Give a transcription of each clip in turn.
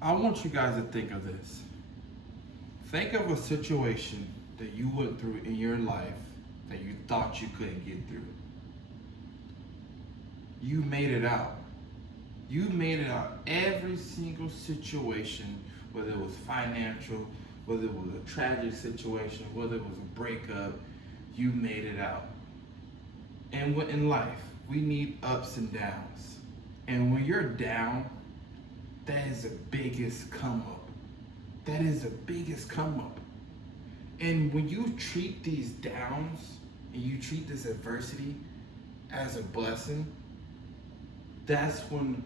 I want you guys to think of this. Think of a situation that you went through in your life that you thought you couldn't get through. You made it out. You made it out. Every single situation, whether it was financial, whether it was a tragic situation, whether it was a breakup, you made it out. And in life, we need ups and downs. And when you're down, that is the biggest come up. That is the biggest come up. And when you treat these downs and you treat this adversity as a blessing, that's when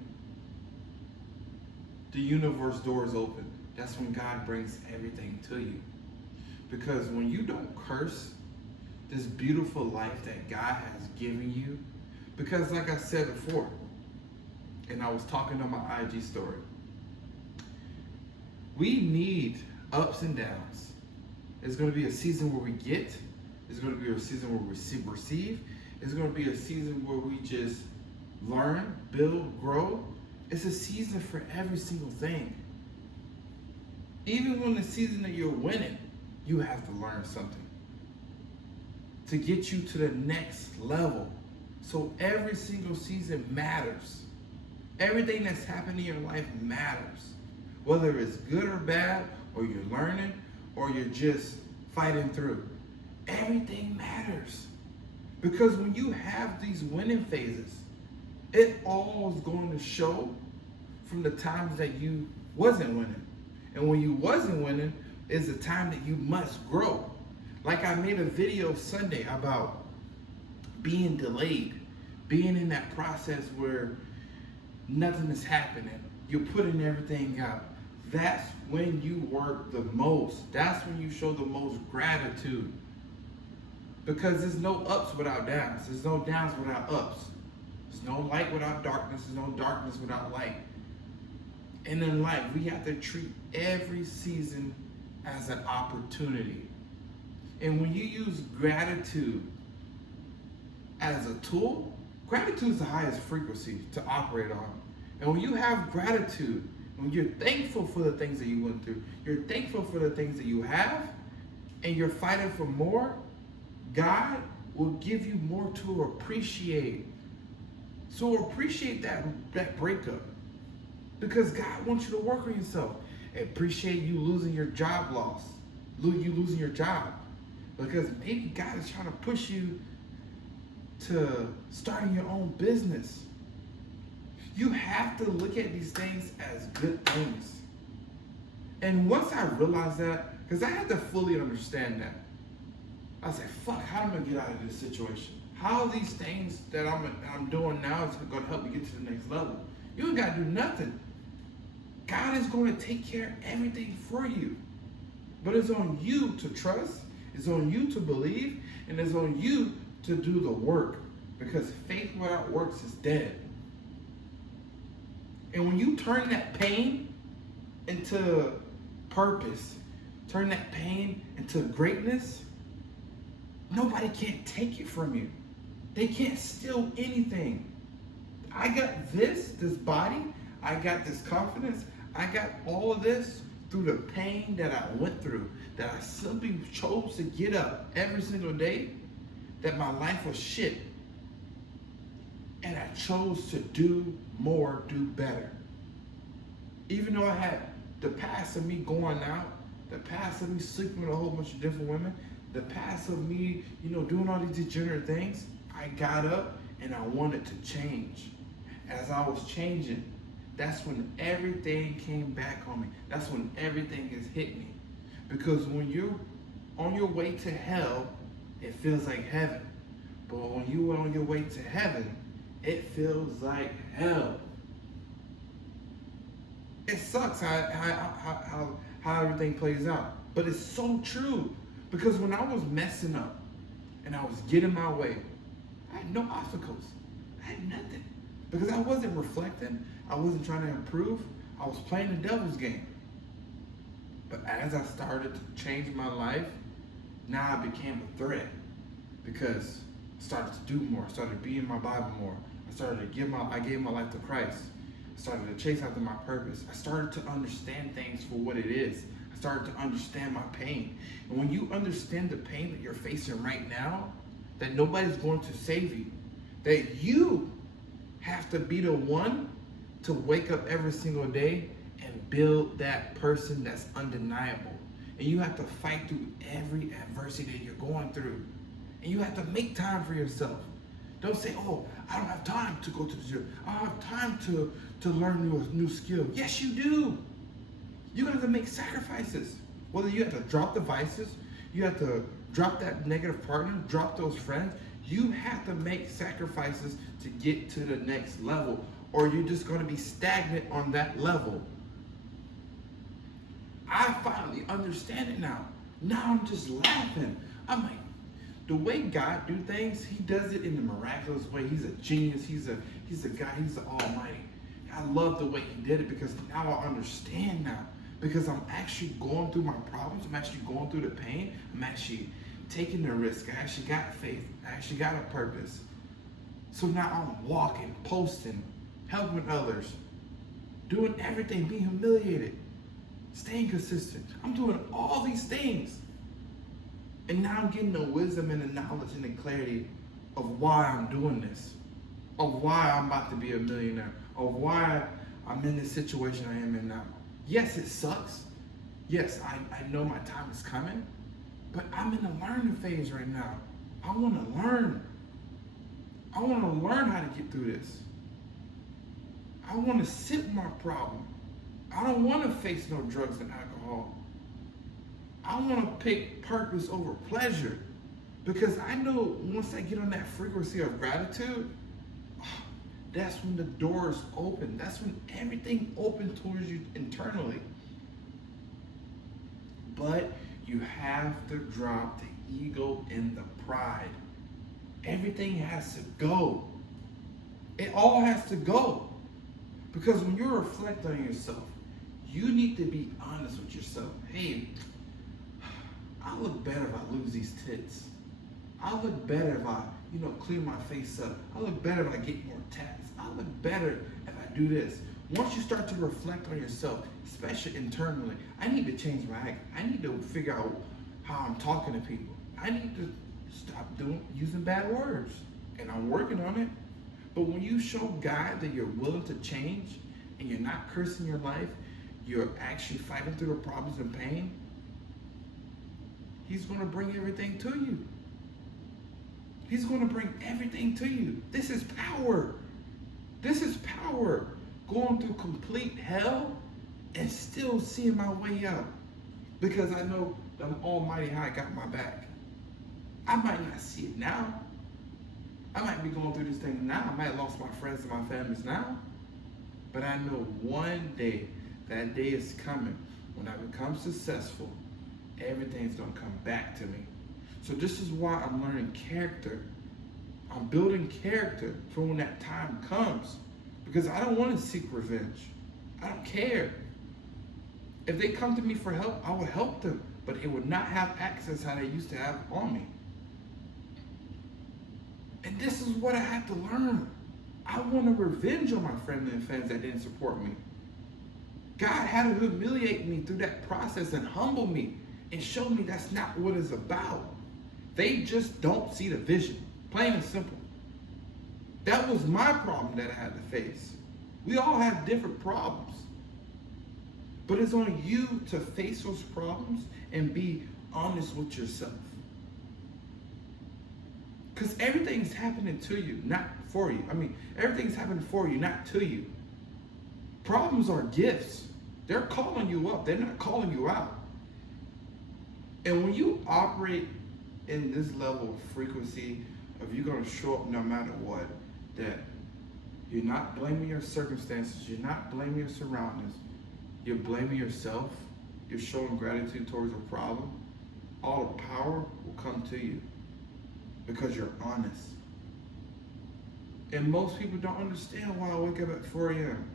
the universe doors open. That's when God brings everything to you. Because when you don't curse this beautiful life that God has given you, because like I said before, and I was talking on my IG story, we need ups and downs. It's going to be a season where we get. It's going to be a season where we receive. It's going to be a season where we just learn, build, grow. It's a season for every single thing. Even when the season that you're winning, you have to learn something to get you to the next level. So every single season matters. Everything that's happened in your life matters. Whether it's good or bad, or you're learning, or you're just fighting through. Everything matters. Because when you have these winning phases, it all is going to show from the times that you wasn't winning. And when you wasn't winning, is the time that you must grow. Like I made a video Sunday about being delayed, being in that process where nothing is happening. You're putting everything out. That's when you work the most. That's when you show the most gratitude. Because there's no ups without downs. There's no downs without ups. There's no light without darkness. There's no darkness without light. And in life, we have to treat every season as an opportunity. And when you use gratitude as a tool, gratitude is the highest frequency to operate on. And when you have gratitude, when you're thankful for the things that you went through, you're thankful for the things that you have, and you're fighting for more, God will give you more to appreciate. So appreciate that breakup. Because God wants you to work on yourself. Appreciate you losing your job loss. You losing your job. Because maybe God is trying to push you to starting your own business. You have to look at these things as good things. And once I realized that, because I had to fully understand that, I was like, fuck, how am I going to get out of this situation? How are these things that I'm doing now is going to help me get to the next level? You ain't got to do nothing. God is going to take care of everything for you. But it's on you to trust, it's on you to believe, and it's on you to do the work. Because faith without works is dead. And when you turn that pain into purpose, turn that pain into greatness, nobody can't take it from you. They can't steal anything. I got this body, I got this confidence, I got all of this through the pain that I went through, that I simply chose to get up every single day, that my life was shit. And I chose to do more, do better. Even though I had the past of me going out, the past of me sleeping with a whole bunch of different women, the past of me, doing all these degenerate things, I got up and I wanted to change. As I was changing, that's when everything came back on me. That's when everything has hit me. Because when you're on your way to hell, it feels like heaven. But when you are on your way to heaven, it feels like hell. It sucks how everything plays out. But it's so true. Because when I was messing up and I was getting my way, I had no obstacles. I had nothing. Because I wasn't reflecting. I wasn't trying to improve. I was playing the devil's game. But as I started to change my life, now I became a threat. Because I started to do more. I started to be in my Bible more. I gave my life to Christ. I started to chase after my purpose. I started to understand things for what it is. I started to understand my pain. And when you understand the pain that you're facing right now, that nobody's going to save you, that you have to be the one to wake up every single day and build that person that's undeniable. And you have to fight through every adversity that you're going through. And you have to make time for yourself. Don't say, oh, I don't have time to go to the gym. I don't have time to learn a new skill. Yes, you do. You have to make sacrifices. Whether you have to drop the vices, you have to drop that negative partner, drop those friends. You have to make sacrifices to get to the next level, or you're just going to be stagnant on that level. I finally understand it now. Now I'm just laughing. I'm like, the way God do things, he does it in a miraculous way. He's a genius. He's a guy. He's the Almighty. I love the way he did it because now I understand now. Because I'm actually going through my problems. I'm actually going through the pain. I'm actually taking the risk. I actually got faith. I actually got a purpose. So now I'm walking, posting, helping others, doing everything, being humiliated, staying consistent. I'm doing all these things. And now I'm getting the wisdom and the knowledge and the clarity of why I'm doing this, of why I'm about to be a millionaire, of why I'm in this situation I am in now. Yes, it sucks. Yes, I know my time is coming, but I'm in the learning phase right now. I want to learn. I want to learn how to get through this. I want to sit with my problem. I don't want to face no drugs and alcohol. I want to pick purpose over pleasure, because I know once I get on that frequency of gratitude, that's when the doors open. That's when everything opens towards you internally. But you have to drop the ego and the pride. Everything has to go. It all has to go. Because when you reflect on yourself, you need to be honest with yourself. Hey, I look better if I lose these tits. I look better if I, clean my face up. I look better if I get more tats. I look better if I do this. Once you start to reflect on yourself, especially internally, I need to change my act. I need to figure out how I'm talking to people. I need to stop using bad words. And I'm working on it. But when you show God that you're willing to change and you're not cursing your life, you're actually fighting through the problems and pain, he's going to bring everything to you. He's going to bring everything to you. This is power. This is power. Going through complete hell and still seeing my way out. Because I know the Almighty High got my back. I might not see it now. I might be going through this thing now. I might have lost my friends and my families now. But I know one day, that day is coming. When I become successful, everything's going to come back to me. So this is why I'm learning character. I'm building character for when that time comes. Because I don't want to seek revenge. I don't care. If they come to me for help, I will help them. But it would not have access how they used to have on me. And this is what I had to learn. I want to revenge on my friends and fans that didn't support me. God had to humiliate me through that process and humble me and show me that's not what it's about. They just don't see the vision. Plain and simple. That was my problem that I had to face. We all have different problems. But it's on you to face those problems and be honest with yourself. Because everything's happening to you, not for you. Everything's happening for you, not to you. Problems are gifts. They're calling you up. They're not calling you out. And when you operate in this level of frequency of you're going to show up no matter what, that you're not blaming your circumstances, you're not blaming your surroundings, you're blaming yourself, you're showing gratitude towards a problem, all the power will come to you because you're honest. And most people don't understand why I wake up at 4 a.m.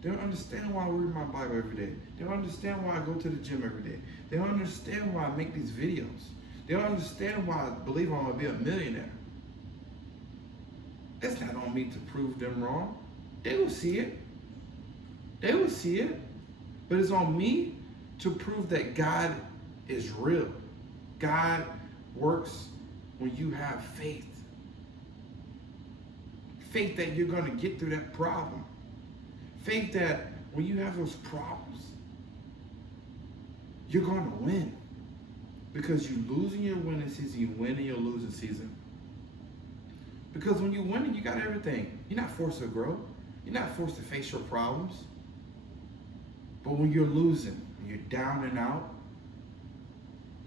They don't understand why I read my Bible every day. They don't understand why I go to the gym every day. They don't understand why I make these videos. They don't understand why I believe I'm going to be a millionaire. It's not on me to prove them wrong. They will see it. They will see it, but it's on me to prove that God is real. God works when you have faith. Faith that you're going to get through that problem. Faith that when you have those problems, you're going to win. Because you lose in your winning season, you win in your losing season. Because when you win, you got everything. You're not forced to grow. You're not forced to face your problems. But when you're losing, when you're down and out,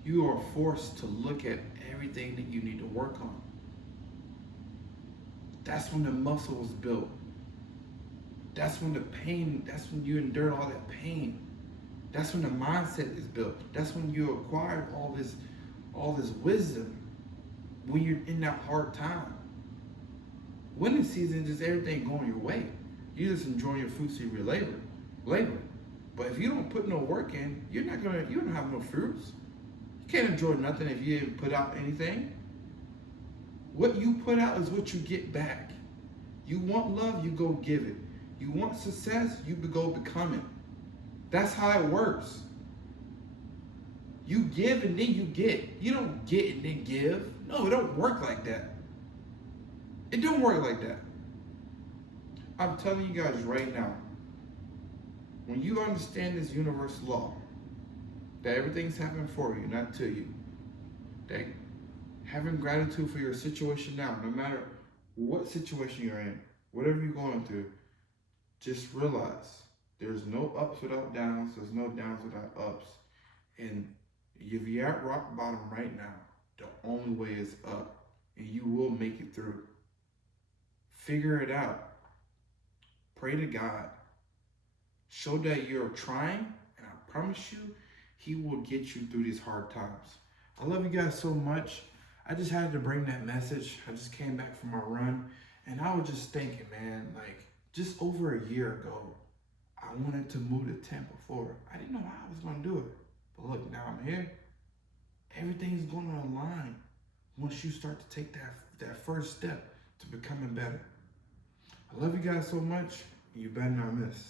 you are forced to look at everything that you need to work on. That's when the muscle was built. That's when the pain, that's when you endured all that pain. That's when the mindset is built. That's when you acquired all this wisdom when you're in that hard time. Winning season is just everything going your way. You're just enjoying your fruits of your labor. But if you don't put no work in, you don't have no fruits. You can't enjoy nothing if you didn't put out anything. What you put out is what you get back. You want love, you go give it. You want success, you go become it. That's how it works. You give and then you get. You don't get and then give. No, it don't work like that. It don't work like that. I'm telling you guys right now, when you understand this universal law, that everything's happening for you, not to you, that having gratitude for your situation now, no matter what situation you're in, whatever you're going through, just realize there's no ups without downs, there's no downs without ups. And if you're at rock bottom right now, the only way is up, and you will make it through. Figure it out. Pray to God. Show that you're trying, and I promise you, He will get you through these hard times. I love you guys so much. I just had to bring that message. I just came back from my run, and I was just thinking, man, like just over a year ago, I wanted to move to Tampa, Florida. I didn't know how I was going to do it. But look, now I'm here. Everything's going to align once you start to take that first step to becoming better. I love you guys so much. You better not miss.